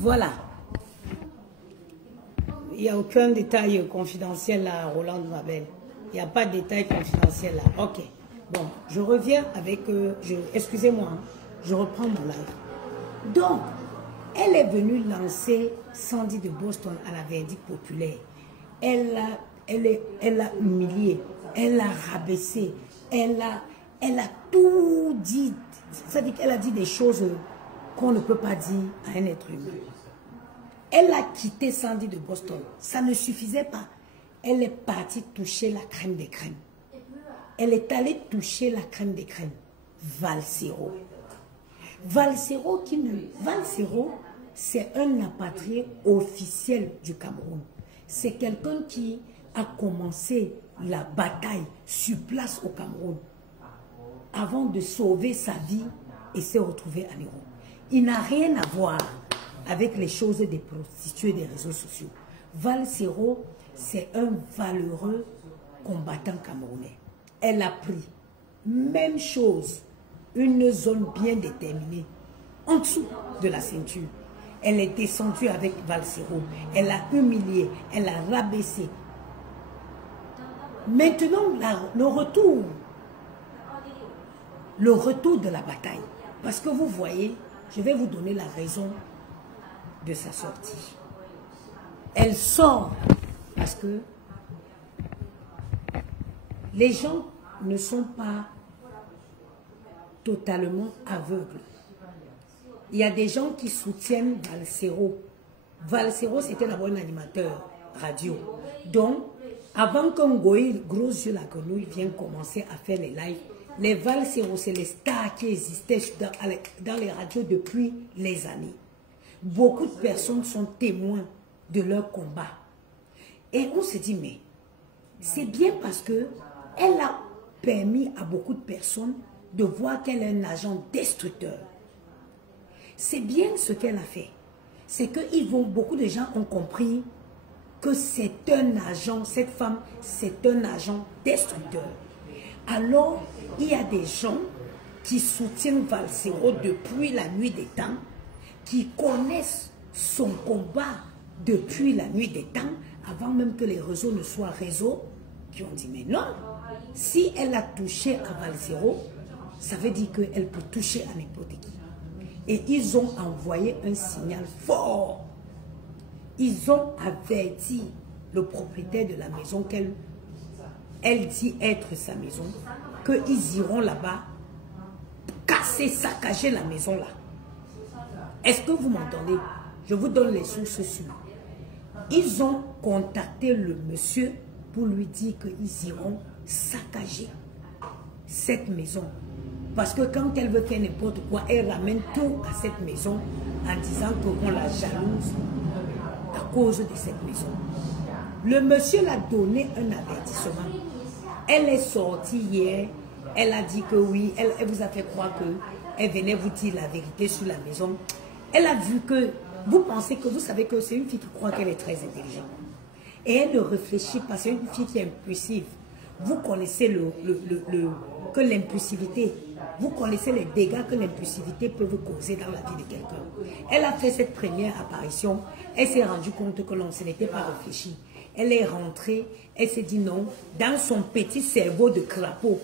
Voilà. Il n'y a aucun détail confidentiel là, Roland Mabel. Il n'y a pas de détail confidentiel là. Ok. Bon, je reviens avec... excusez-moi, hein, je reprends mon live. Donc, elle est venue lancer Sandy de Boston à la verdict populaire. Elle l'a humilié, elle l'a rabaissé, elle a tout dit. C'est-à-dire qu'elle a dit des choses qu'on ne peut pas dire à un être humain. Elle a quitté Sandy de Boston. Ça ne suffisait pas. Elle est partie toucher la crème des crèmes. Elle est allée toucher la crème des crèmes. Valsero. Valsero, c'est un apatrié officiel du Cameroun. C'est quelqu'un qui a commencé la bataille sur place au Cameroun avant de sauver sa vie et se retrouver à Nairobi. Il n'a rien à voir avec les choses des prostituées des réseaux sociaux. Valsero, c'est un valeureux combattant camerounais. Elle a pris, même chose, une zone bien déterminée, en dessous de la ceinture. Elle est descendue avec Valsero. Elle a humilié, elle a rabaissé. Maintenant, le retour de la bataille. Parce que vous voyez, je vais vous donner la raison de sa sortie. Elle sort parce que les gens ne sont pas totalement aveugles. Il y a des gens qui soutiennent Valsero. Valsero, c'était d'abord un animateur radio. Donc, avant qu'un gros yeux la grenouille vienne commencer à faire les lives, les Valsero, c'est les stars qui existaient dans les radios depuis les années. Beaucoup de personnes sont témoins de leur combat. Et on se dit, mais c'est bien parce que elle a permis à beaucoup de personnes de voir qu'elle est un agent destructeur. C'est bien ce qu'elle a fait. C'est que beaucoup de gens ont compris que c'est un agent, cette femme, c'est un agent destructeur. Alors, il y a des gens qui soutiennent Valsero depuis la nuit des temps, qui connaissent son combat depuis la nuit des temps, avant même que les réseaux ne soient réseaux, qui ont dit, mais non, si elle a touché à Valsero, ça veut dire qu'elle peut toucher à n'importe qui. Et ils ont envoyé un signal fort. Ils ont averti le propriétaire de la maison qu'elle dit être sa maison, qu'ils iront là-bas casser, saccager la maison là. Est-ce que vous m'entendez? Je vous donne les sources sûres. Ils ont contacté le monsieur pour lui dire qu'ils iront saccager cette maison. Parce que quand elle veut faire n'importe quoi, elle ramène tout à cette maison en disant qu'on la jalouse à cause de cette maison. Le monsieur l'a donné un avertissement. Elle est sortie hier, elle a dit que oui, elle vous a fait croire qu'elle venait vous dire la vérité sur la maison. Elle a vu que, vous pensez que vous savez que c'est une fille qui croit qu'elle est très intelligente. Et elle ne réfléchit pas, c'est une fille qui est impulsive. Vous connaissez que l'impulsivité, vous connaissez les dégâts que l'impulsivité peut vous causer dans la vie de quelqu'un. Elle a fait cette première apparition, elle s'est rendue compte que non, ce n'était pas réfléchi. Elle est rentrée, elle s'est dit non, dans son petit cerveau de crapaud,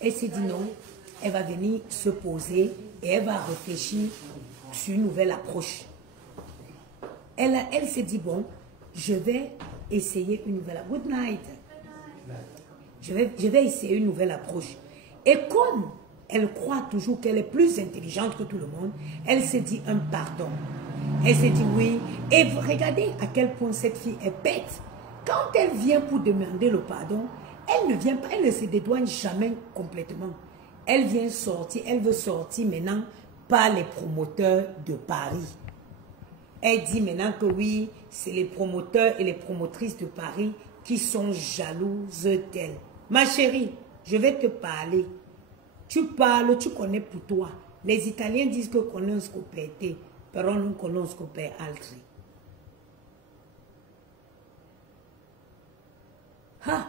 elle s'est dit non, elle va venir se poser et elle va réfléchir sur une nouvelle approche. Elle s'est dit bon, je vais essayer une nouvelle approche. Good night. Je vais essayer une nouvelle approche. Et comme elle croit toujours qu'elle est plus intelligente que tout le monde, elle s'est dit un pardon. Elle s'est dit oui. Et regardez à quel point cette fille est bête. Quand elle vient pour demander le pardon, elle ne vient pas, elle ne se dédouane jamais complètement. Elle vient sortir, elle veut sortir maintenant par les promoteurs de Paris. Elle dit maintenant que oui, c'est les promoteurs et les promotrices de Paris qui sont jalouses d'elle. Ma chérie, je vais te parler. Tu parles, tu connais pour toi. Les Italiens disent que conosco per te, però non conosco per altri. Ah,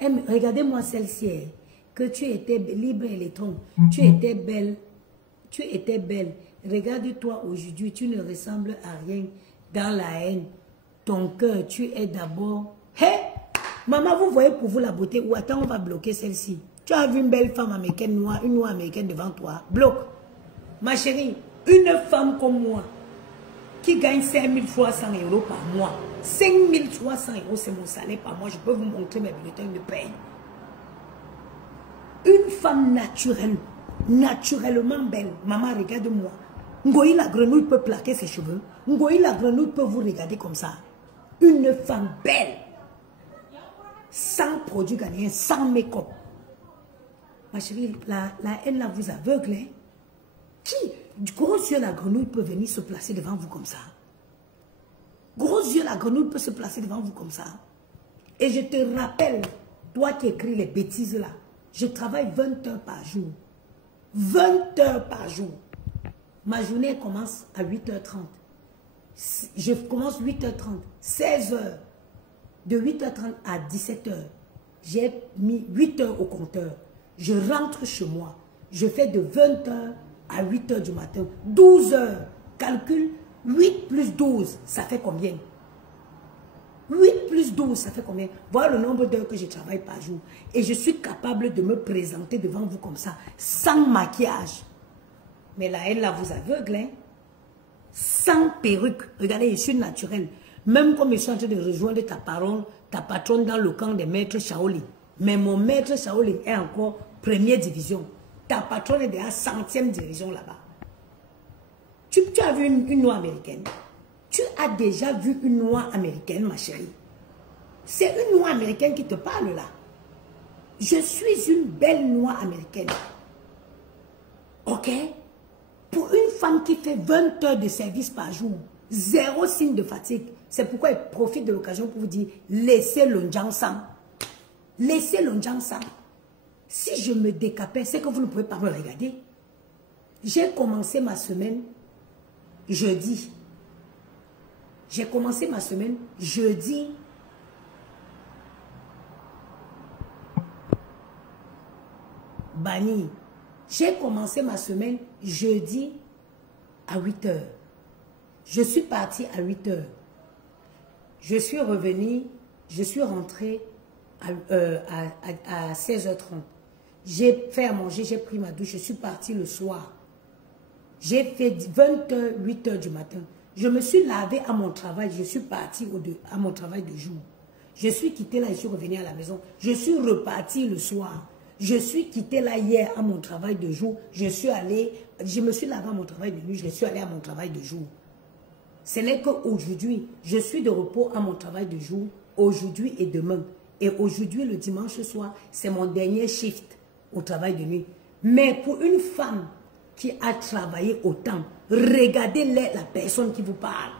regardez-moi celle-ci, que tu étais libre électron, tu étais belle, Regarde-toi aujourd'hui, tu ne ressembles à rien dans la haine. Ton cœur, tu es d'abord... Hé! Maman, vous voyez pour vous la beauté? Ou attends, on va bloquer celle-ci. Tu as vu une belle femme américaine noire, une noire américaine devant toi. Bloque. Ma chérie, une femme comme moi, qui gagne 5300 € par mois. 5300 €, c'est mon salaire par mois. Je peux vous montrer mes bulletins de paye. Une femme naturelle, naturellement belle. Maman, regarde-moi. Ngoï la grenouille peut plaquer ses cheveux. Ngoï la grenouille peut vous regarder comme ça. Une femme belle. Sans produit ghanéen, sans make-up. Ma chérie, la haine là vous aveugle. Hein? Qui, gros yeux, la grenouille peut venir se placer devant vous comme ça. Gros yeux, la grenouille peut se placer devant vous comme ça. Et je te rappelle, toi qui écris les bêtises là, je travaille 20 heures par jour. 20 heures par jour. Ma journée commence à 8h30. Je commence 8h30, 16h. De 8h30 à 17h, j'ai mis 8 heures au compteur. Je rentre chez moi. Je fais de 20h à 8h du matin. 12 heures. Calcule, 8 plus 12, ça fait combien? 8 plus 12, ça fait combien? Voilà le nombre d'heures que je travaille par jour. Et je suis capable de me présenter devant vous comme ça, sans maquillage. Mais la haine là vous aveugle, hein? Sans perruque. Regardez, je suis naturelle. Même comme je suis en train de rejoindre ta patronne dans le camp des maîtres Shaolin. Mais mon maître Shaolin est encore première division. Ta patronne est déjà 100e division là-bas. Tu as vu une noire américaine? Tu as déjà vu une noire américaine, ma chérie? C'est une noire américaine qui te parle là. Je suis une belle noire américaine. Ok? Pour une femme qui fait 20 heures de service par jour, 0 signe de fatigue. C'est pourquoi elle profite de l'occasion pour vous dire, laissez le Ndjansam. Laissez le Ndjansam. Si je me décapais, c'est que vous ne pouvez pas me regarder. J'ai commencé ma semaine jeudi. J'ai commencé ma semaine jeudi. Bani. J'ai commencé ma semaine jeudi à 8h. Je suis partie à 8h. Je suis revenue, je suis rentrée à 16h30. J'ai fait à manger, j'ai pris ma douche, je suis partie le soir. J'ai fait 20h, 8h du matin. Je me suis lavée à mon travail, je suis partie à mon travail de jour. Je suis quittée là, je suis revenue à la maison. Je suis repartie le soir. Je suis quittée là hier à mon travail de jour. Je me suis lavée à mon travail de nuit, je suis allée à mon travail de jour. Ce n'est qu'aujourd'hui, je suis de repos à mon travail de jour, aujourd'hui et demain. Et aujourd'hui, le dimanche soir, c'est mon dernier shift au travail de nuit. Mais pour une femme qui a travaillé autant, regardez la personne qui vous parle.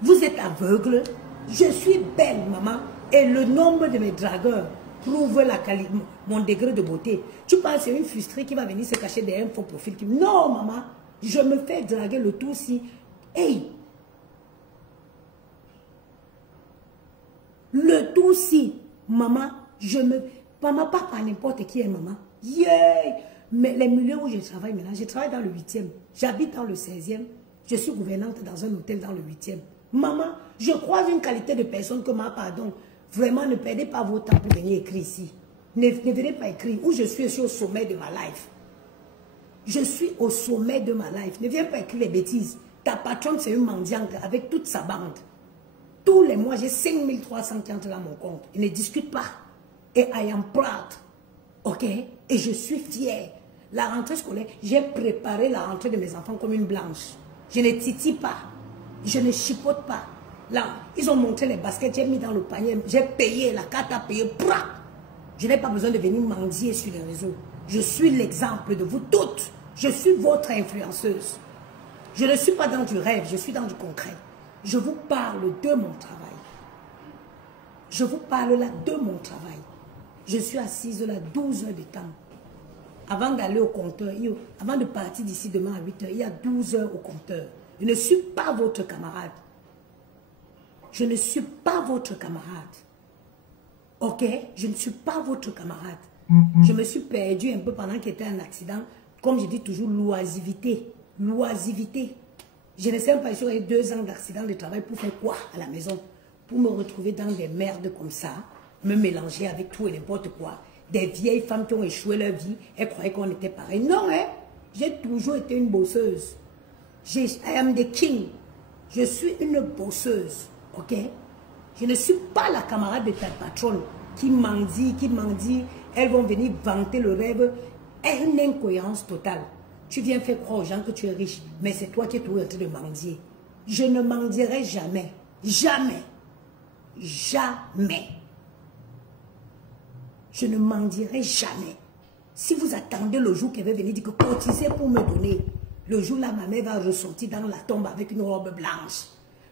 Vous êtes aveugle. Je suis belle, maman. Et le nombre de mes dragueurs prouve mon degré de beauté. Tu penses que c'est une frustrée qui va venir se cacher derrière un faux profil. Non, maman. Je me fais draguer le tout si. Hey! Le tout si, maman, maman, pas par n'importe qui est maman. Yeah! Mais les milieux où je travaille maintenant, je travaille dans le 8e. J'habite dans le 16e. Je suis gouvernante dans un hôtel dans le 8e. Maman, je croise une qualité de personne que pardon, vraiment ne perdez pas votre temps pour venir écrire ici. Ne venez pas écrire. Où je suis au sommet de ma life. Je suis au sommet de ma life. Ne viens pas écrire les bêtises. Ta patronne, c'est une mendiante avec toute sa bande. Tous les mois, j'ai 5300 qui entrent dans mon compte. Ils ne discutent pas. Et I am proud. Ok? Et je suis fière. La rentrée scolaire, j'ai préparé la rentrée de mes enfants comme une blanche. Je ne titille pas. Je ne chipote pas. Là, ils ont montré les baskets, j'ai mis dans le panier, j'ai payé, la carte a payé. Je n'ai pas besoin de venir mendier sur les réseaux. Je suis l'exemple de vous toutes. Je suis votre influenceuse. Je ne suis pas dans du rêve, je suis dans du concret. Je vous parle de mon travail. Je vous parle là de mon travail. Je suis assise là 12 heures de temps. Avant d'aller au compteur, avant de partir d'ici demain à 8 heures, il y a 12 heures au compteur. Je ne suis pas votre camarade. Je ne suis pas votre camarade. Ok? Je ne suis pas votre camarade. Je me suis perdue un peu pendant qu'il y était un accident. Comme je dis toujours, l'oisiveté. L'oisivité. Je ne sais pas, j'aurais 2 ans d'accident de travail pour faire quoi à la maison? Pour me retrouver dans des merdes comme ça, me mélanger avec tout et n'importe quoi. Des vieilles femmes qui ont échoué leur vie, elles croyaient qu'on était pareil. Non, hein? J'ai toujours été une bosseuse. I am the king. Je suis une bosseuse. Ok? Je ne suis pas la camarade de ta patronne qui mendie. Elles vont venir vanter le rêve. Une incohérence totale. Tu viens faire croire aux gens que tu es riche, mais c'est toi qui es toujours en train de mendier. Je ne mendierai jamais. Jamais. Jamais. Je ne mendierai jamais. Si vous attendez le jour qu'elle va venir dire que cotisez pour me donner, le jour là, ma mère va ressortir dans la tombe avec une robe blanche.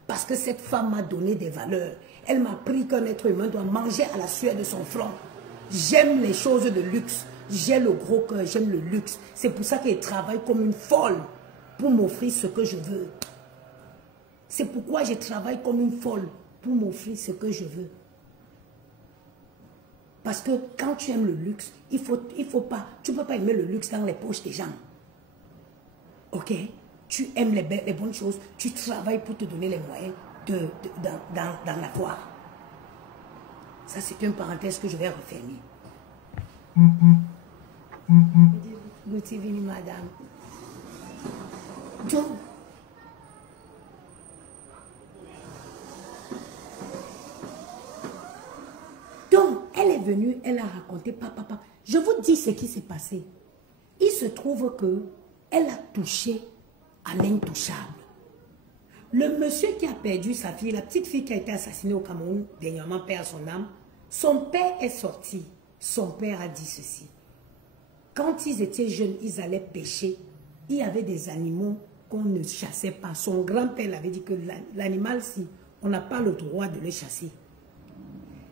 Parce que cette femme m'a donné des valeurs. Elle m'a appris qu'un être humain doit manger à la sueur de son front. J'aime les choses de luxe. J'ai le gros cœur, j'aime le luxe. C'est pour ça qu'elle travaille comme une folle pour m'offrir ce que je veux. C'est pourquoi je travaille comme une folle pour m'offrir ce que je veux. Parce que quand tu aimes le luxe, il faut pas, tu ne peux pas aimer le luxe dans les poches des gens. Ok? Tu aimes les bonnes choses, tu travailles pour te donner les moyens d'en avoir. Ça, c'est une parenthèse que je vais refermer. Good evening, madame. Donc, elle est venue, elle a raconté, papa. Je vous dis ce qui s'est passé. Il se trouve que elle a touché à l'intouchable. Le monsieur qui a perdu sa fille, la petite fille qui a été assassinée au Cameroun, dernièrement perd son âme, son père est sorti. Son père a dit ceci. Quand ils étaient jeunes, ils allaient pêcher. Il y avait des animaux qu'on ne chassait pas. Son grand-père avait dit que l'animal, si on n'a pas le droit de le chasser.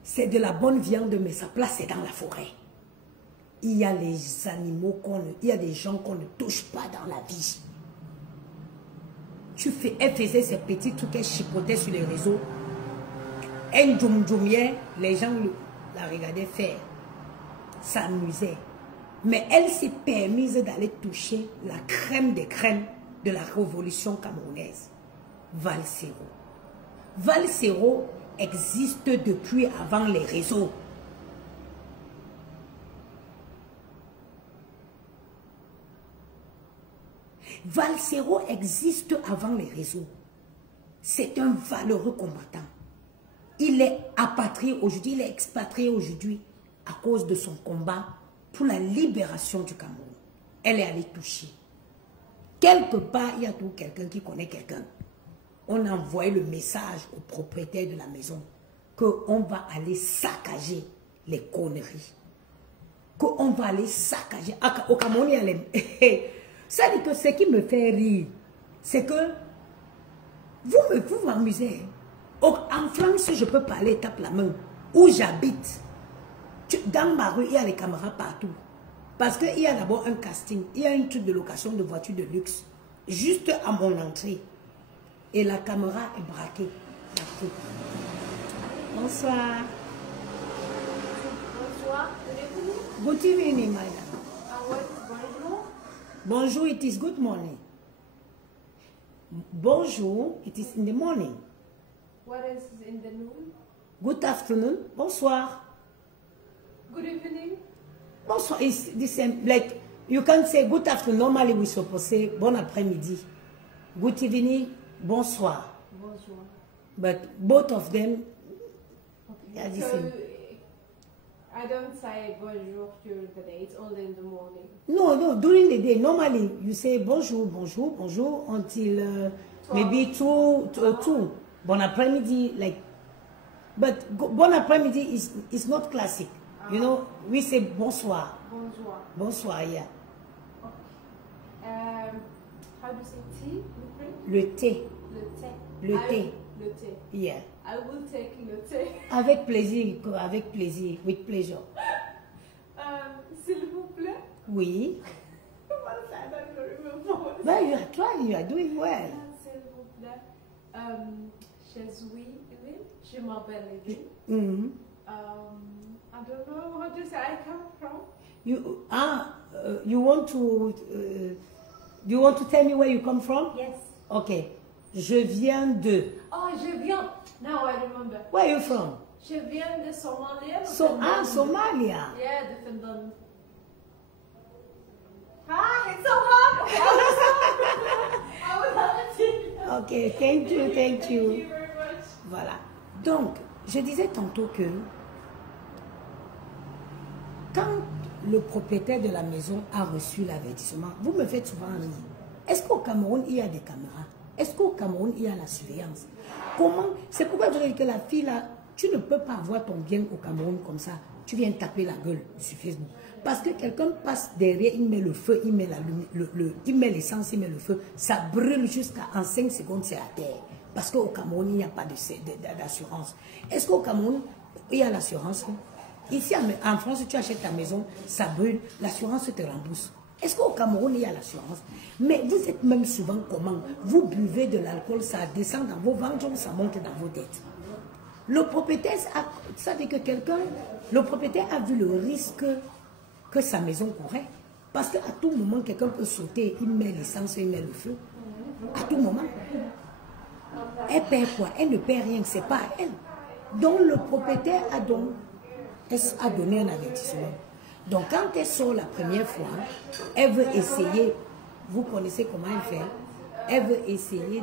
C'est de la bonne viande, mais sa place est dans la forêt. Il y a les animaux il y a des gens qu'on ne touche pas dans la vie. Elle faisait ces petits trucs, elle chipotait sur les réseaux. Elle djoum-djoumiait, les gens la regardaient faire. S'amusait. Mais elle s'est permise d'aller toucher la crème des crèmes de la révolution camerounaise. Valsero. Valsero existe depuis avant les réseaux. Valsero existe avant les réseaux. C'est un valeureux combattant. Il est apatrié aujourd'hui, il est expatrié aujourd'hui à cause de son combat pour la libération du Cameroun. Elle est allée toucher. Quelque part, il y a tout quelqu'un qui connaît quelqu'un. On a envoyé le message au propriétaire de la maison qu'on va aller saccager les conneries. Qu'on va aller saccager. Au Cameroun, il y a les... Ça dit que ce qui me fait rire, c'est que vous m'amusez. En France, je peux parler tape la main. Où j'habite, dans ma rue, il y a les caméras partout. Parce qu'il y a d'abord un casting. Il y a une truc de location de voitures de luxe. Juste à mon entrée. Et la caméra est braquée. Bonsoir. Bonsoir. Good evening, madam. Bonjour. Bonjour, it is good morning. Bonjour, it is in the morning. What is in the noon? Good afternoon, bonsoir. Good evening. Bonsoir, it's the same. Like, you can't say good afternoon. Normally, we supposed to say bon après-midi. Good evening, bonsoir. Bonjour. But both of them Okay. are the So same. I don't say bonjour during the day. It's only in the morning. No, during the day, normally you say bonjour, bonjour, bonjour until maybe two. Bon après-midi, like, but bon après-midi is not classic. You know, we say bonsoir. Bonjour. Bonsoir, yeah. Okay. How do you say tea? You drink? Le thé, Le thé. Le thé. Le thé. yeah. I will take le thé. Avec plaisir, with pleasure. S'il vous plaît. Oui. What's that? I don't remember. Well, you are trying, you are doing well. S'il vous plaît. Je suis Evelyne. Je m'appelle Evelyne. Mhm. I don't know how to say I come from. You want to Do you want to tell me where you come from? Yes. Okay. Je viens de. Oh, je viens. Now I remember. Where are you from? Je viens de Somalia. Somalia. Yeah, de Finland. Ah, it's so hard. I was hard. Okay, thank you, thank Thank you. you very much. Voilà. Donc, je disais tantôt que quand le propriétaire de la maison a reçu l'avertissement, vous me faites souvent rire. Est-ce qu'au Cameroun, il y a des caméras? Est-ce qu'au Cameroun, il y a la surveillance? Comment? C'est pourquoi je dis que la fille là, tu ne peux pas avoir ton bien au Cameroun comme ça. Tu viens taper la gueule sur Facebook. Parce que quelqu'un passe derrière, il met le feu, il met la il met l'essence, il met le feu. Ça brûle jusqu'à en 5 secondes, c'est à terre. Parce qu'au Cameroun, il n'y a pas d'assurance. Est-ce qu'au Cameroun, il y a l'assurance? Ici, en France, tu achètes ta maison, ça brûle, l'assurance te rembourse. Est-ce qu'au Cameroun, il y a l'assurance? Mais vous êtes même souvent comment? Vous buvez de l'alcool, ça descend dans vos ventres, ça monte dans vos têtes. Le propriétaire, ça veut dire que le propriétaire a vu le risque que sa maison courait. Parce qu'à tout moment, quelqu'un peut sauter, il met l'essence, il met le feu. À tout moment. Elle perd quoi? Elle ne perd rien, c'est pas à elle. Donc le propriétaire a donné un avertissement. Donc quand elle sort la première fois, elle veut essayer, vous connaissez comment elle fait, elle veut essayer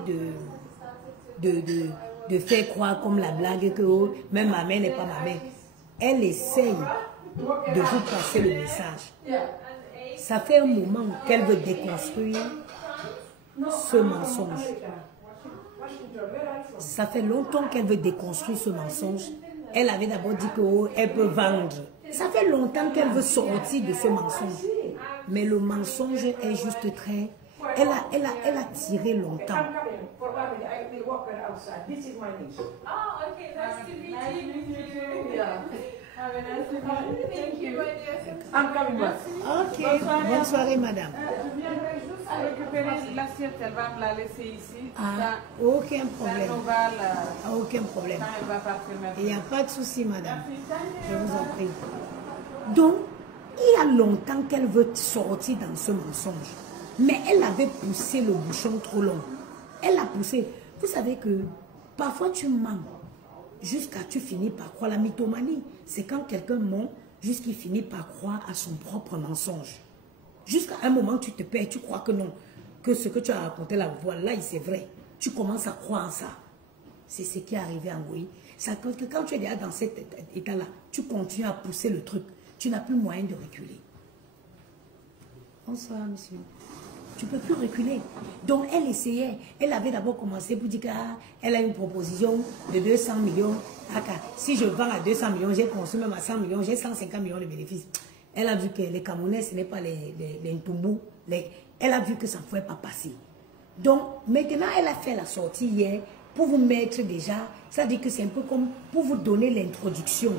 de faire croire comme la blague que oh, même ma mère n'est pas ma mère. Elle essaye de vous passer le message. Ça fait un moment qu'elle veut déconstruire ce mensonge. Ça fait longtemps qu'elle veut déconstruire ce mensonge. Elle avait d'abord dit qu'elle peut vendre. Ça fait longtemps qu'elle veut sortir de ce mensonge. Mais le mensonge est juste très... Elle a tiré longtemps. Oh, okay. Nice to meet you. Have a nice evening. Thank you, my dear. I'm coming back. Ok, bonne soirée, madame. Je viendrai juste récupérer l'assiette, elle va me la laisser ici. Ah, aucun problème. On va la... Aucun problème. Quand elle va partir maintenant. Il n'y a pas de souci, madame. Je vous en prie. Donc, il y a longtemps qu'elle veut sortir dans ce mensonge. Mais elle avait poussé le bouchon trop long. Elle a poussé. Vous savez que parfois tu mens jusqu'à tu finis par croire. La mythomanie, c'est quand quelqu'un ment jusqu'il finit par croire à son propre mensonge. Jusqu'à un moment, tu te perds, tu crois que non. Que ce que tu as raconté là, voilà, c'est vrai. Tu commences à croire en ça. C'est ce qui est arrivé en Goï. Quand tu es déjà dans cet état-là, tu continues à pousser le truc. Tu n'as plus moyen de reculer. Bonsoir, monsieur. Tu ne peux plus reculer. Donc, elle essayait. Elle avait d'abord commencé pour dire qu'elle a une proposition de 200 millions. Si je vends à 200 millions, j'ai conçu même à 100 millions, j'ai 150 millions de bénéfices. Elle a vu que les Camerounais, ce n'est pas les Ntoumou. Elle a vu que ça ne pouvait pas passer. Donc, maintenant, elle a fait la sortie hier pour vous mettre déjà. Ça dit que c'est un peu comme pour vous donner l'introduction.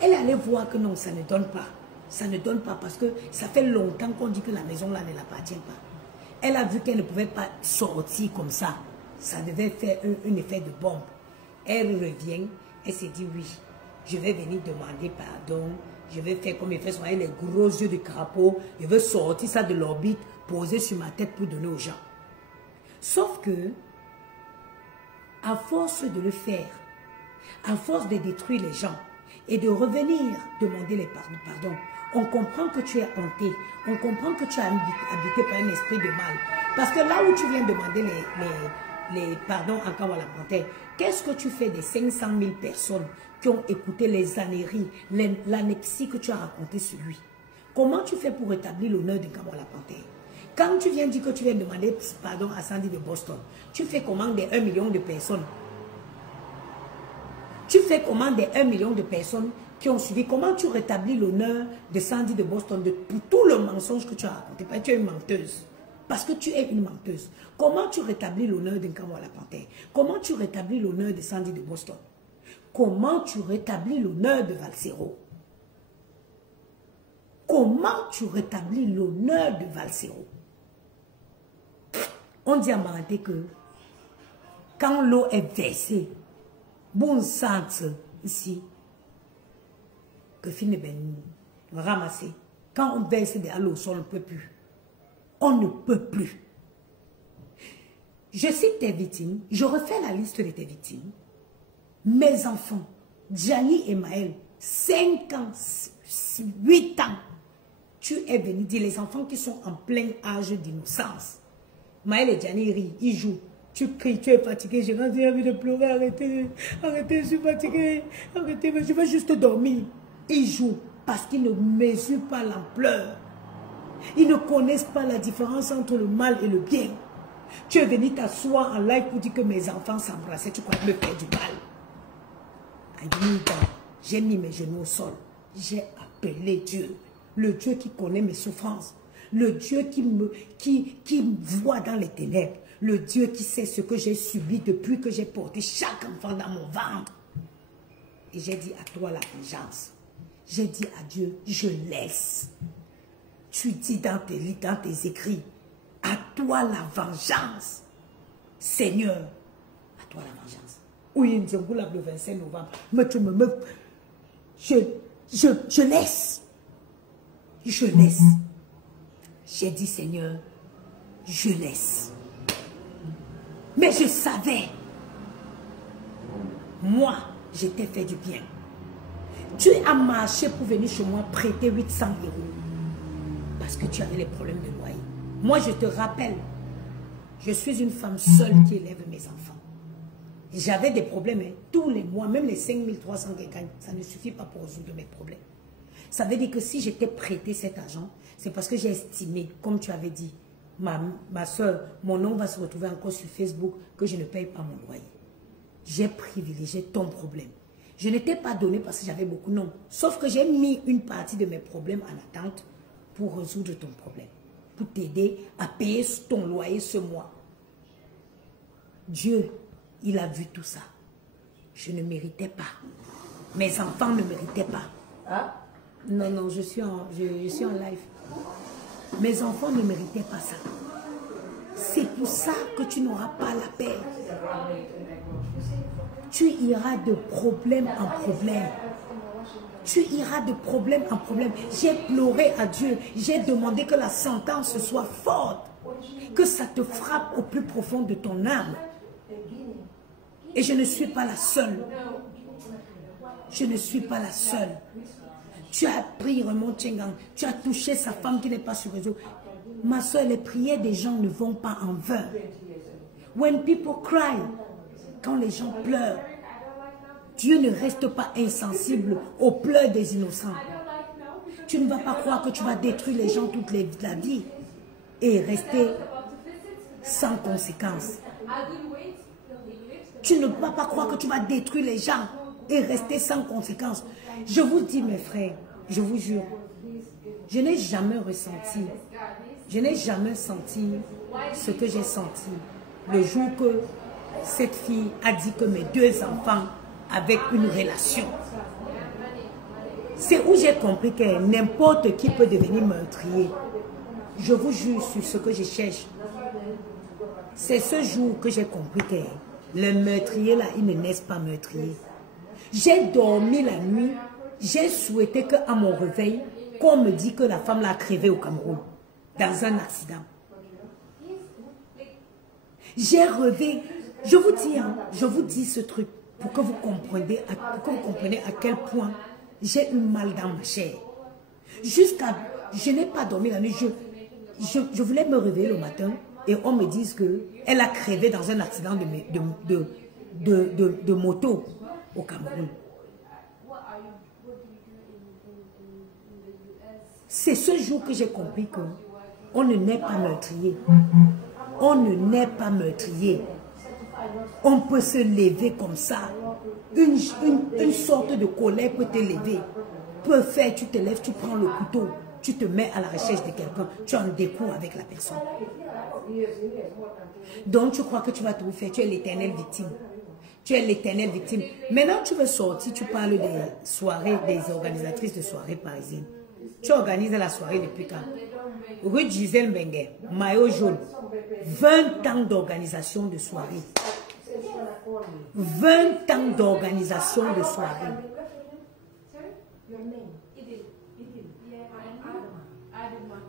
Elle allait voir que non, ça ne donne pas. Ça ne donne pas parce que ça fait longtemps qu'on dit que la maison là ne l'appartient pas. Elle a vu qu'elle ne pouvait pas sortir comme ça. Ça devait faire un effet de bombe. Elle revient, elle s'est dit oui, je vais venir demander pardon. Je vais faire comme il fait avec les gros yeux de crapaud. Je veux sortir ça de l'orbite, poser sur ma tête pour donner aux gens. Sauf que, à force de le faire, à force de détruire les gens et de revenir demander les pardons, on comprend que tu es hanté, on comprend que tu es habité par un esprit de mal. Parce que là où tu viens demander les pardons en Kawala-Panthère, qu'est-ce que tu fais des 500 000 personnes qui ont écouté les âneries, l'annexie que tu as raconté sur lui? Comment tu fais pour rétablir l'honneur de Kawala-Panthère? Quand tu viens dire que tu viens demander pardon à Sandy de Boston, tu fais comment des 1 million de personnes? Tu fais comment des 1 million de personnes qui ont suivi? Comment tu rétablis l'honneur de Sandy de Boston pour tout le mensonge que tu as raconté? Parce que tu es une menteuse. Parce que tu es une menteuse. Comment tu rétablis l'honneur de Kawala-Panthère? Comment tu rétablis l'honneur de Sandy de Boston? Comment tu rétablis l'honneur de Valsero? Comment tu rétablis l'honneur de Valsero? On dit à Maranté que quand l'eau est versée, bon sens ici, que finit ben ramasser. Quand on verse de l'eau au sol, on ne peut plus. On ne peut plus. Je cite tes victimes, je refais la liste de tes victimes. Mes enfants, Gianni et Maël, 5 ans, 8 ans, tu es venu dire les enfants qui sont en plein âge d'innocence. Maël et Gianni rient, ils jouent. Tu cries, tu es fatigué, j'ai envie de pleurer, arrêtez, arrêtez, je suis fatigué, arrêtez, je veux juste dormir. Ils jouent parce qu'ils ne mesurent pas l'ampleur. Ils ne connaissent pas la différence entre le mal et le bien. Tu es venu t'asseoir en live pour dire que mes enfants s'embrassaient, tu crois me faire du mal. J'ai mis mes genoux au sol. J'ai appelé Dieu, le Dieu qui connaît mes souffrances, le Dieu qui me voit dans les ténèbres, le Dieu qui sait ce que j'ai subi depuis que j'ai porté chaque enfant dans mon ventre. Et j'ai dit à toi la vengeance. J'ai dit à Dieu, je laisse. Tu dis dans tes écrits, à toi la vengeance. Seigneur, à toi la vengeance. Oui, le 25 novembre. Je laisse. Je laisse. J'ai dit, Seigneur, je laisse. Mais je savais. Moi, je t'ai fait du bien. Tu as marché pour venir chez moi prêter 800 €. Parce que tu avais les problèmes de loyer. Moi, je te rappelle, je suis une femme seule qui élève mes enfants. J'avais des problèmes hein, tous les mois, même les 5300 que je gagne, ça ne suffit pas pour résoudre mes problèmes. Ça veut dire que si je t'ai prêté cet argent, c'est parce que j'ai estimé, comme tu avais dit, ma soeur, mon nom va se retrouver encore sur Facebook, que je ne paye pas mon loyer. J'ai privilégié ton problème. Je ne t'ai pas donné parce que j'avais beaucoup, non. Sauf que j'ai mis une partie de mes problèmes en attente pour résoudre ton problème. Pour t'aider à payer ton loyer ce mois. Dieu, il a vu tout ça. Je ne méritais pas. Mes enfants ne méritaient pas. Hein? Non, non, je suis en live. Mes enfants ne méritaient pas ça. C'est pour ça que tu n'auras pas la paix. Tu iras de problème en problème. Tu iras de problème en problème. J'ai pleuré à Dieu. J'ai demandé que la sentence soit forte. Que ça te frappe au plus profond de ton âme. Et je ne suis pas la seule. Je ne suis pas la seule. Tu as pris Raymond Tchengang. Tu as touché sa femme qui n'est pas sur réseau. Ma soeur, les prières des gens ne vont pas en vain. When people cry, quand les gens pleurent, Dieu ne reste pas insensible aux pleurs des innocents. Tu ne vas pas croire que tu vas détruire les gens toute la vie et rester sans conséquence. Tu ne vas pas croire que tu vas détruire les gens et rester sans conséquence. Je vous dis, mes frères, je vous jure, je n'ai jamais ressenti, je n'ai jamais senti ce que j'ai senti le jour que cette fille a dit que mes 2 enfants avaient une relation. C'est où j'ai compris que n'importe qui peut devenir meurtrier. Je vous jure sur ce que je cherche. C'est ce jour que j'ai compris que les meurtriers là, ils ne naissent pas meurtriers. J'ai dormi la nuit, j'ai souhaité qu'à mon réveil, qu'on me dise que la femme l'a crevé au Cameroun, dans un accident. J'ai rêvé, je vous dis ce truc pour que vous compreniez à quel point j'ai eu mal dans ma chair. Je n'ai pas dormi la nuit, je voulais me réveiller le matin et on me dise qu'elle a crevé dans un accident de moto au Cameroun. C'est ce jour que j'ai compris qu'on ne naît pas meurtrier. On ne naît pas meurtrier. On peut se lever comme ça. Une sorte de colère peut te lever. Peut faire, tu te lèves, tu prends le couteau, tu te mets à la recherche de quelqu'un, tu en découvres avec la personne. Donc tu crois que tu vas tout faire, tu es l'éternelle victime. Tu es l'éternelle victime. Maintenant tu veux sortir, tu parles des soirées, des organisatrices de soirées parisiennes. Tu organises la soirée depuis quand? Rue Gisèle Benguer, maillot jaune. 20 ans d'organisation de soirée. 20 ans d'organisation de soirée.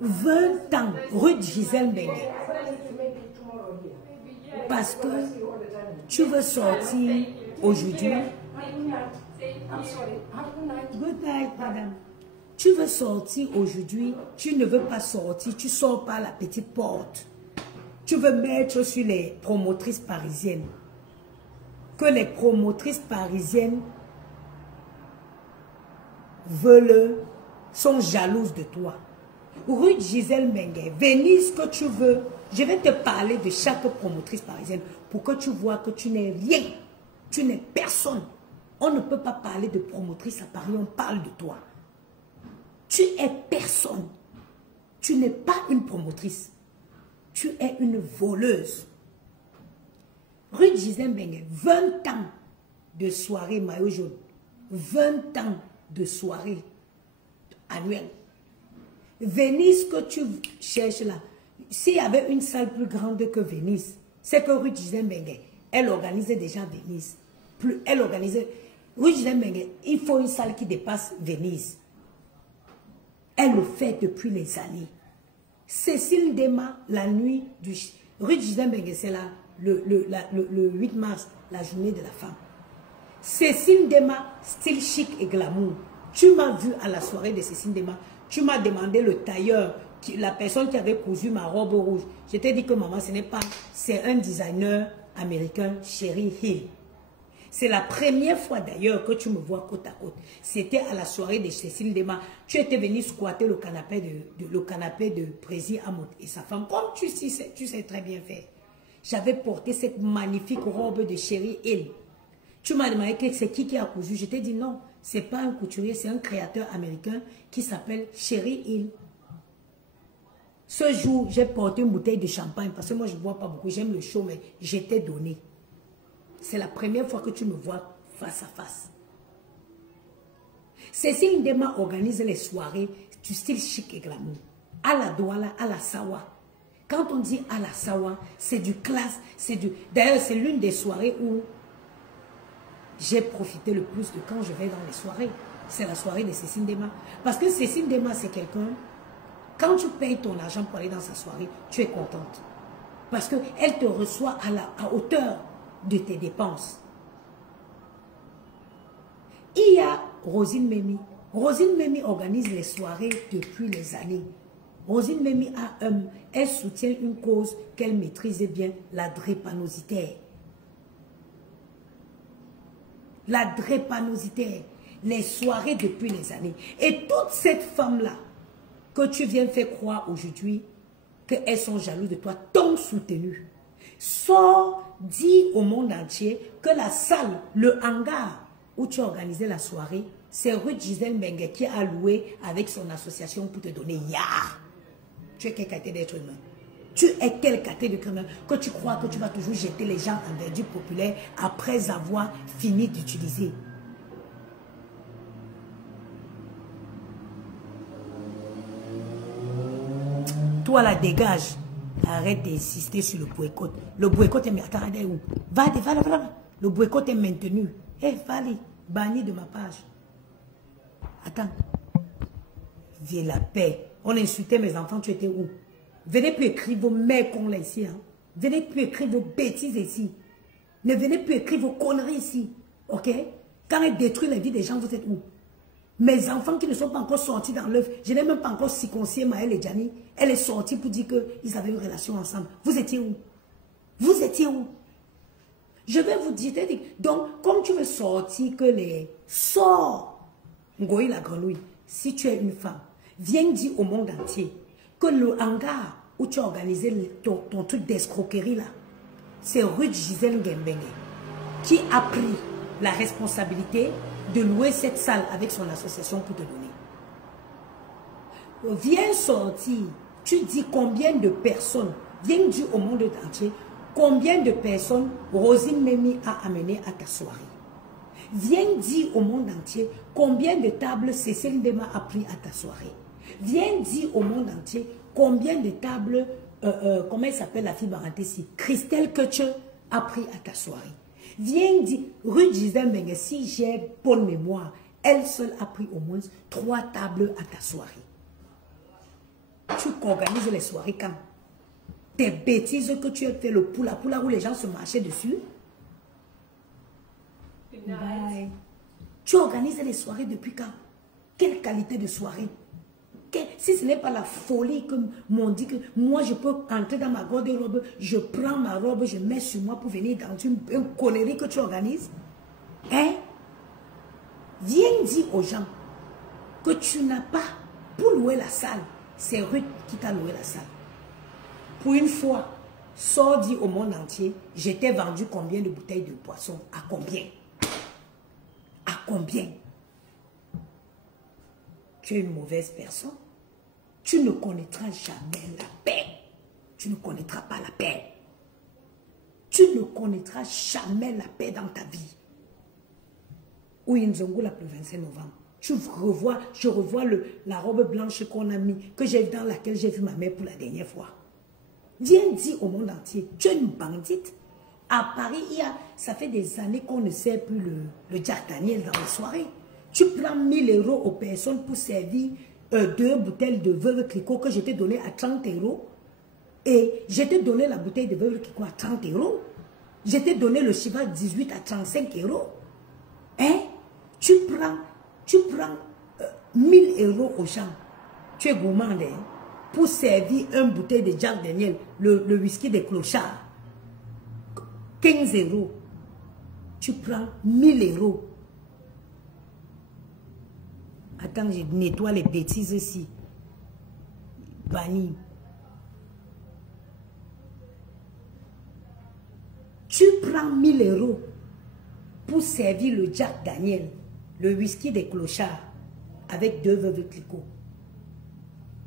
20 ans, Ruth Gisèle Mbengue. Parce que tu veux sortir aujourd'hui. Good night, madame. Tu veux sortir aujourd'hui, tu ne veux pas sortir, tu sors par la petite porte. Tu veux mettre sur les promotrices parisiennes. Que les promotrices parisiennes sont jalouses de toi. Ruth Gisèle Mbengue, Venise que tu veux, je vais te parler de chaque promotrice parisienne pour que tu vois que tu n'es rien, tu n'es personne. On ne peut pas parler de promotrice à Paris, on parle de toi. Tu es personne. Tu n'es pas une promotrice. Tu es une voleuse. Ruth Gisèle Mbengue, 20 ans de soirée maillot jaune. 20 ans de soirée annuelle. Venise que tu cherches là, s'il y avait une salle plus grande que Venise, c'est que Ruth Gisèle Mbengue, elle organisait déjà Venise. Elle organisait... Ruth Gisèle Mbengue, il faut une salle qui dépasse Venise. Elle le fait depuis les années. Cécile Dema, la nuit du... Ruth Gisèle Mbengue, c'est là, le 8 mars, la journée de la femme. Cécile Dema, style chic et glamour. Tu m'as vu à la soirée de Cécile Dema. Tu m'as demandé le tailleur, la personne qui avait cousu ma robe rouge. Je t'ai dit que maman, ce n'est pas... C'est un designer américain, Sherry Hill. C'est la première fois d'ailleurs que tu me vois côte à côte. C'était à la soirée de Cécile Dema. Tu étais venu squatter le canapé de Prési Amot et sa femme. Comme tu sais très bien faire. J'avais porté cette magnifique robe de Sherry Hill. Tu m'as demandé que c'est qui a cousu. Je t'ai dit non, c'est pas un couturier, c'est un créateur américain qui s'appelle Sherry Hill. Ce jour, j'ai porté une bouteille de champagne parce que moi je ne bois pas beaucoup, j'aime le chaud, mais j'étais donné. C'est la première fois que tu me vois face à face. Cécile Dema organise les soirées du style chic et glamour. À la Douala, à la Sawa. Quand on dit à la Sawa, c'est du classe, D'ailleurs, c'est l'une des soirées où j'ai profité le plus de quand je vais dans les soirées. C'est la soirée de Cécile Dema. Parce que Cécile Dema, c'est quelqu'un, quand tu payes ton argent pour aller dans sa soirée, tu es contente. Parce qu'elle te reçoit à hauteur de tes dépenses. Il y a Rosine Memi. Rosine Memi organise les soirées depuis les années. Rosine Memi elle soutient une cause qu'elle maîtrise bien, la drépanocytaire. La drépanocytaire. Les soirées depuis les années. Et toute cette femme-là que tu viens faire croire aujourd'hui qu'elles sont jalouses de toi, t'ont soutenu. Sors, dis au monde entier que la salle, le hangar où tu as organisé la soirée, c'est Ruth Gisèle Mbengue qui a loué avec son association pour te donner ya. Tu es quel caté d'être humain? Tu es quel caté d'être humain que tu crois que tu vas toujours jeter les gens en verdure populaire après avoir fini d'utiliser? Toi là, dégage. Arrête d'insister sur le boycott. Le boycott est... Attends, où? Va. Le boycott est maintenu. Eh, Fali, banni de ma page. Attends. Viens la paix. On insultait mes enfants, tu étais où? Venez plus écrire vos mères qu'on l'a ici. Hein? Venez plus écrire vos bêtises ici. Ne venez plus écrire vos conneries ici. Ok? Quand elle détruit la vie des gens, vous êtes où? Mes enfants qui ne sont pas encore sortis dans l'œuf, je n'ai même pas encore circoncié Maëlle et Gianni. Elle est sortie pour dire qu'ils avaient une relation ensemble. Vous étiez où? Vous étiez où? Je vais vous dire, donc, comme tu veux sortir que les... Sors! Ngoï la grenouille, si tu es une femme, viens dire au monde entier que le hangar où tu as organisé ton truc d'escroquerie là, c'est Ruth Gisèle Mbengue qui a pris la responsabilité de louer cette salle avec son association pour te donner. Viens sortir, tu dis combien de personnes, viens dire au monde entier combien de personnes Rosine Memi a amené à ta soirée. Viens dire au monde entier combien de tables Cécile Dema a pris à ta soirée. Viens dire au monde entier combien de tables, comment elle s'appelle la fille Barantessi, Christelle Kutcher a pris à ta soirée. Viens dire, Ruth Gisèle Mbengue, si j'ai bonne mémoire, elle seule a pris au moins 3 tables à ta soirée. Tu organises les soirées quand? Tes bêtises que tu as fait, le poula où les gens se marchaient dessus. Bye. Tu organises les soirées depuis quand? Quelle qualité de soirée? Si ce n'est pas la folie que m'ont dit que moi je peux entrer dans ma garde-robe, je prends ma robe, je mets sur moi pour venir dans une connerie que tu organises. Hein? Viens dire aux gens que tu n'as pas pour louer la salle. C'est Ruth qui t'a loué la salle. Pour une fois, sors dire au monde entier, j'étais vendu combien de bouteilles de poisson? À combien? À combien? Tu es une mauvaise personne. Tu ne connaîtras jamais la paix. Tu ne connaîtras pas la paix. Tu ne connaîtras jamais la paix dans ta vie. Oui, Nzongola pour le 25 novembre. Je revois la robe blanche qu'on a mis, dans laquelle j'ai vu ma mère pour la dernière fois. Viens dire au monde entier, tu es une bandite. À Paris, ça fait des années qu'on ne sert plus le Jack Daniel dans les soirées. Tu prends 1000 € aux personnes pour servir 2 bouteilles de Veuve Clicquot que je t'ai donné à 30 €. Et je t'ai donné la bouteille de Veuve Clicquot à 30 €. Je t'ai donné le Chivas 18 à 35 €. Hein? Tu prends 1000 € aux gens. Tu es gourmand, hein? Pour servir une bouteille de Jack Daniel, le whisky des clochards. 15 €. Tu prends 1000 €. Attends, je nettoie les bêtises ici. Banni. Tu prends 1000 € pour servir le Jack Daniel, le whisky des clochards, avec 2 Veuve Clicquot.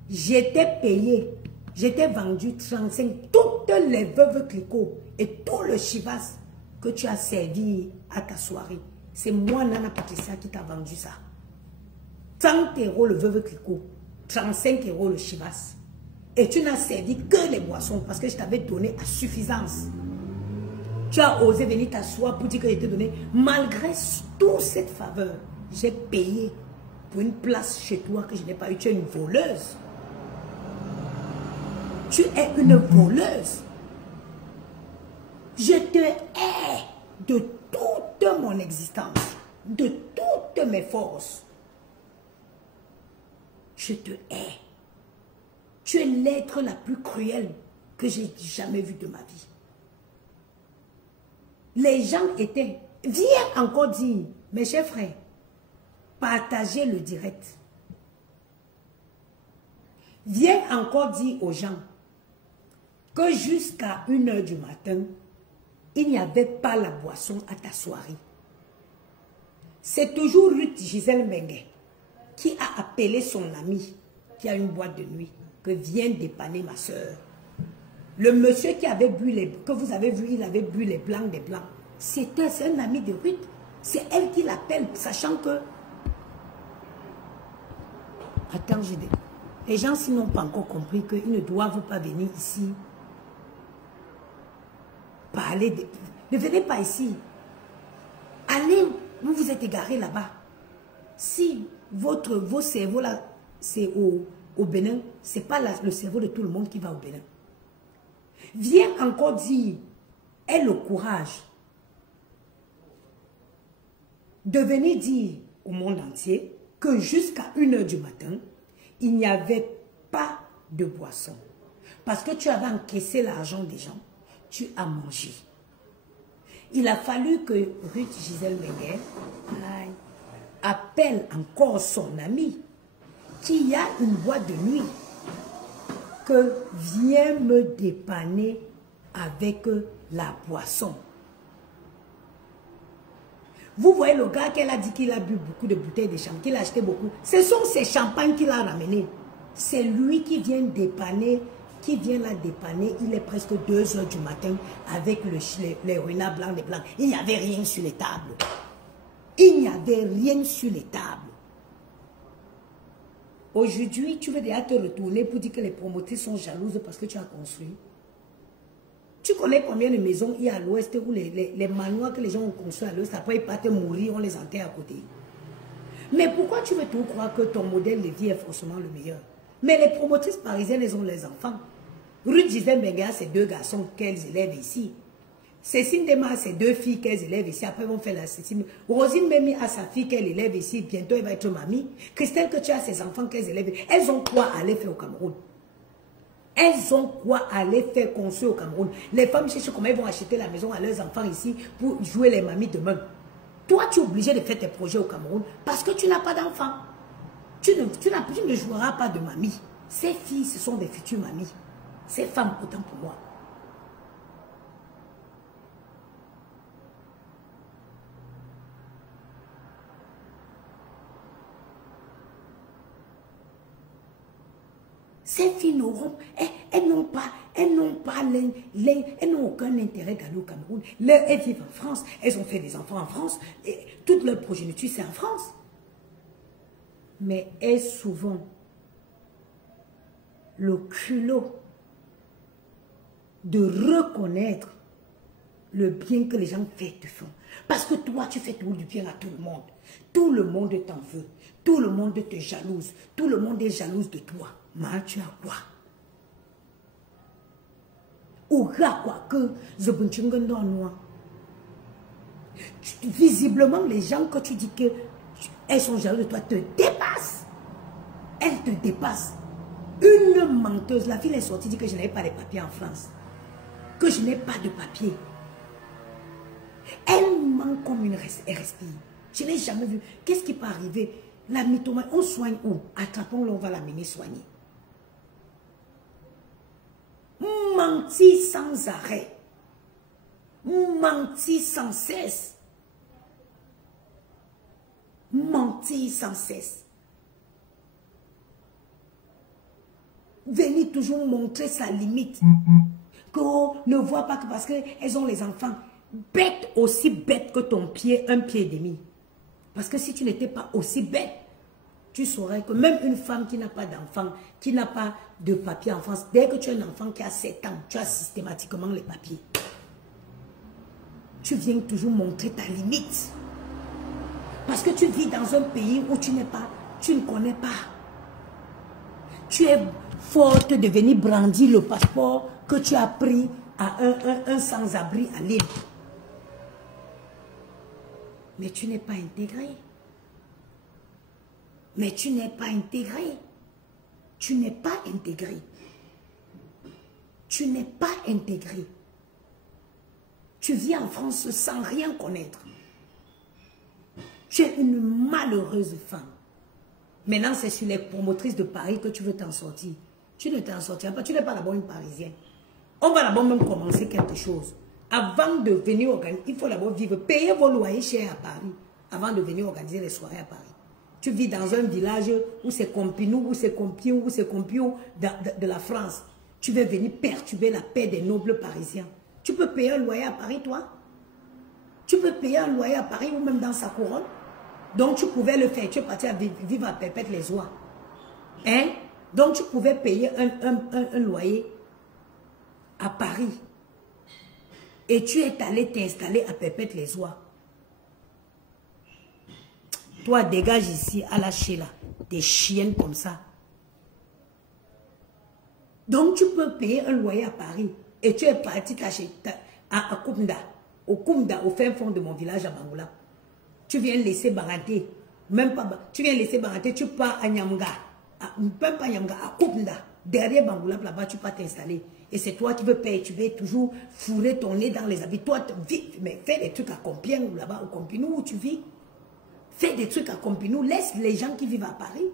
J'étais payé, j'étais vendu 35, toutes les Veuve Clicquot et tout le Chivas que tu as servi à ta soirée. C'est moi, Nana Patricia, qui t'a vendu ça. 30 € le Veuve Clicquot, 35 € le Chivas. Et tu n'as servi que les boissons parce que je t'avais donné à suffisance. Tu as osé venir t'asseoir pour dire que je t'ai donné. Malgré toute cette faveur, j'ai payé pour une place chez toi que je n'ai pas eu. Tu es une voleuse. Tu es une voleuse. Je te hais de toute mon existence, de toutes mes forces. Je te hais. Tu es l'être la plus cruelle que j'ai jamais vu de ma vie. Les gens étaient... Viens encore dire, mes chers frères, partagez le direct. Viens encore dire aux gens que jusqu'à 1 h du matin, il n'y avait pas la boisson à ta soirée. C'est toujours Ruth Gisèle Mengue qui a appelé son ami qui a une boîte de nuit que viens dépanner ma soeur. Le monsieur qui avait bu que vous avez vu, il avait bu les blancs des blancs. C'est un ami de Ruth. C'est elle qui l'appelle, sachant que... Attends, les gens s'ils n'ont pas encore compris qu'ils ne doivent pas venir ici parler de... Ne venez pas ici. Allez, vous êtes égarés là-bas. Si vos cerveaux là, c'est au Bénin, ce n'est pas le cerveau de tout le monde qui va au Bénin. Viens encore dire, aie le courage de venir dire au monde entier que jusqu'à 1 h du matin, il n'y avait pas de boisson. Parce que tu avais encaissé l'argent des gens, tu as mangé. Il a fallu que Ruth Gisèle Mengue appelle encore son ami qui a une boîte de nuit que viens me dépanner avec la boisson. Vous voyez le gars qu'elle a dit qu'il a bu beaucoup de bouteilles de champagne, qu'il a acheté beaucoup. Ce sont ces champagnes qu'il a ramenés. C'est lui qui vient dépanner, qui vient la dépanner. Il est presque 2 h du matin avec les renards blancs des blancs. Il n'y avait rien sur les tables. Il n'y avait rien sur les tables. Aujourd'hui, tu veux déjà te retourner pour dire que les promotrices sont jalouses parce que tu as construit. Tu connais combien de maisons il y a à l'ouest où les manoirs que les gens ont construits à l'ouest, après ils partent mourir, on les enterre à côté. Mais pourquoi tu veux tout croire que ton modèle de vie est forcément le meilleur? Mais les promotrices parisiennes, elles ont les enfants. Ruth Gisèle Benga, c'est 2 garçons qu'elles élèvent ici. Cécile Dema, c'est 2 filles qu'elles élèvent ici. Après, ils vont faire la Cécile. Rosine Memi a sa fille qu'elle élève ici. Bientôt, elle va être mamie. Christelle, que tu as ses enfants qu'elles élèvent. Elles ont quoi aller faire au Cameroun? Elles ont quoi aller faire construire au Cameroun? Les femmes cherchent comment elles vont acheter la maison à leurs enfants ici pour jouer les mamies demain. Toi, tu es obligé de faire tes projets au Cameroun parce que tu n'as pas d'enfants. Tu ne joueras pas de mamie. Ces filles, ce sont des futures mamies. Ces femmes, autant pour moi. Ces filles n'auront, elles n'ont aucun intérêt d'aller au Cameroun. Elles vivent en France, elles ont fait des enfants en France, et toute leur progéniture c'est en France. Mais elles souvent le culot de reconnaître le bien que les gens te font. Parce que toi, tu fais tout du bien à tout le monde. Tout le monde t'en veut. Tout le monde te jalouse. Tout le monde est jalouse de toi. Mais tu as quoi? Ou quoi que visiblement, les gens que tu dis que elles sont jalouses de toi te dépassent. Elles te dépassent. Une menteuse. La fille est sortie dit que je n'avais pas de papiers en France. Que je n'ai pas de papier. Elle ment comme une respire. Je n'ai jamais vu. Qu'est-ce qui peut arriver? La mythomanie, on soigne où? Attrapons-le, on va l'amener soigner. Mentir sans arrêt. Mentir sans cesse. Mentir sans cesse. Venir toujours montrer sa limite. Qu'on ne voit pas que parce qu'elles ont les enfants. Bête, aussi bête que ton pied, un pied et demi. Parce que si tu n'étais pas aussi bête, tu saurais que même une femme qui n'a pas d'enfant, qui n'a pas de papier en France, dès que tu as un enfant qui a 7 ans, tu as systématiquement les papiers. Tu viens toujours montrer ta limite. Parce que tu vis dans un pays où tu ne connais pas. Tu es forte de venir brandir le passeport que tu as pris à un sans-abri à Lille. Mais tu n'es pas intégré. Mais tu n'es pas intégré. Tu n'es pas intégré. Tu n'es pas intégré. Tu vis en France sans rien connaître. Tu es une malheureuse femme. Maintenant, c'est sur les promotrices de Paris que tu veux t'en sortir. Tu ne t'en sortiras pas. Tu n'es pas d'abord une Parisienne. On va d'abord même commencer quelque chose. Avant de venir organiser, il faut d'abord vivre. Payer vos loyers chers à Paris avant de venir organiser les soirées à Paris. Tu vis dans un village où c'est Compinou, où c'est Compiou, où c'est Compiou de la France. Tu veux venir perturber la paix des nobles parisiens. Tu peux payer un loyer à Paris, toi? Tu peux payer un loyer à Paris ou même dans sa couronne? Donc tu pouvais le faire. Tu es parti à vivre à Perpète-les-Oies. Hein? Donc tu pouvais payer un loyer à Paris. Et tu es allé t'installer à Perpète-les-Oies. Toi, dégage ici, à la Sheila. Des chiennes comme ça. Donc, tu peux payer un loyer à Paris. Et tu es parti t'acheter à Koumda. Au Koumda, au fin fond de mon village à Bangoula. Tu viens laisser Baraté. Même pas. Tu viens laisser Baraté, tu pars à Nyamga. Même pas Nyamga, à Koumda. Derrière Bangoula, là-bas, tu peux t'installer. Et c'est toi qui veux payer. Tu veux toujours fourrer ton nez dans les habits. Toi, mais fais des trucs à Compiègne ou là-bas, au Compinou où tu vis. Fais des trucs à Compinou. Laisse les gens qui vivent à Paris.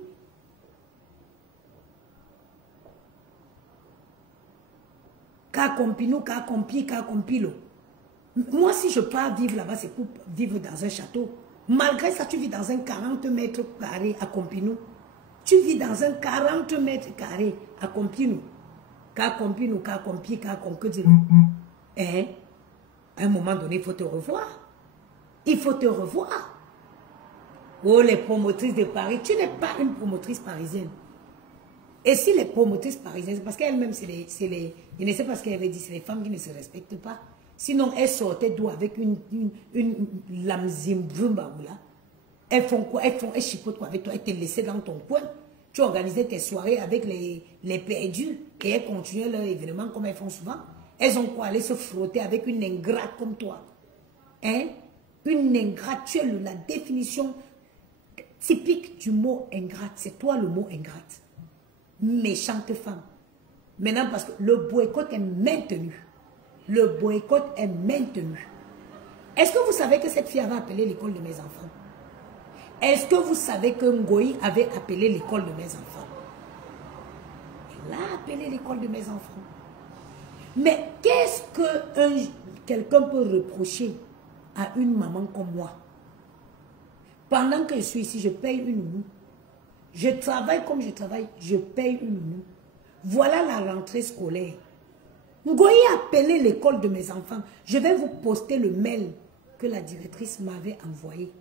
Qu'à Compinou, qu'à Compi, qu'à Compilo. Moi, si je pars vivre là-bas, c'est pour vivre dans un château. Malgré ça, tu vis dans un 40 mètres carrés à Compinou. Tu vis dans un 40 mètres carrés à Compinou. Qu'à Compinou, qu'à Compi, qu'à Compinou. Hein? À un moment donné, il faut te revoir. Il faut te revoir. Oh, les promotrices de Paris. Tu n'es pas une promotrice parisienne. Et si les promotrices parisiennes, parce qu'elles-mêmes, c'est les... Je ne sais pas ce qu'elles avaient dit, c'est les femmes qui ne se respectent pas. Sinon, elles sortaient d'où avec une lamzimbrumba. Elles font quoi? Elles chipotent quoi avec toi? Elles te laissent dans ton coin. Tu organisais tes soirées avec les perdus et elles continuaient leur événement comme elles font souvent. Elles ont quoi aller se frotter avec une ingrate comme toi. Hein? Une ingrate, tu es la définition typique du mot ingrate. C'est toi le mot ingrate. Méchante femme. Maintenant, parce que le boycott est maintenu. Le boycott est maintenu. Est-ce que vous savez que cette fille avait appelé l'école de mes enfants? Est-ce que vous savez que Ngoï avait appelé l'école de mes enfants? Elle a appelé l'école de mes enfants. Mais qu'est-ce que quelqu'un peut reprocher à une maman comme moi? Pendant que je suis ici, je paye une nounou. Je travaille comme je travaille, je paye une nounou. Voilà la rentrée scolaire. Ngoï a appelé l'école de mes enfants. Je vais vous poster le mail que la directrice m'avait envoyé.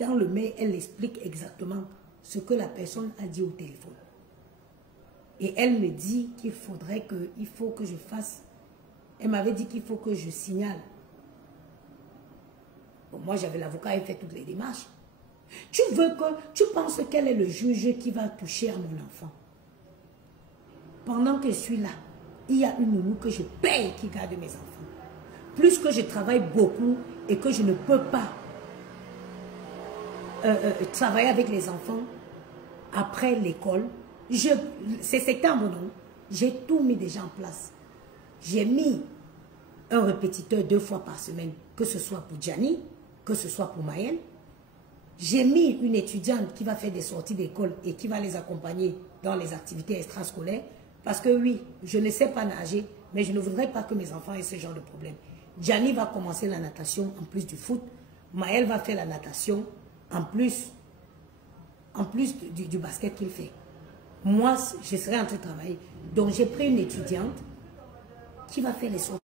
Dans le mail, elle explique exactement ce que la personne a dit au téléphone. Et elle me dit qu'il faudrait que, il faut que je fasse. Elle m'avait dit qu'il faut que je signale. Bon, moi, j'avais l'avocat, elle fait toutes les démarches. Tu penses quel est le juge qui va toucher à mon enfant? Pendant que je suis là, il y a une nounou que je paye qui garde mes enfants. Plus que je travaille beaucoup et que je ne peux pas travailler avec les enfants après l'école, c'est septembre, non? J'ai tout mis déjà en place. J'ai mis un répétiteur 2 fois par semaine, que ce soit pour Gianni, que ce soit pour Mayenne. J'ai mis une étudiante qui va faire des sorties d'école et qui va les accompagner dans les activités extrascolaires. Parce que oui, je ne sais pas nager, mais je ne voudrais pas que mes enfants aient ce genre de problème. Gianni va commencer la natation en plus du foot. Maël va faire la natation en plus du basket qu'il fait. Moi, je serai en train de travailler. Donc, j'ai pris une étudiante qui va faire les sorties.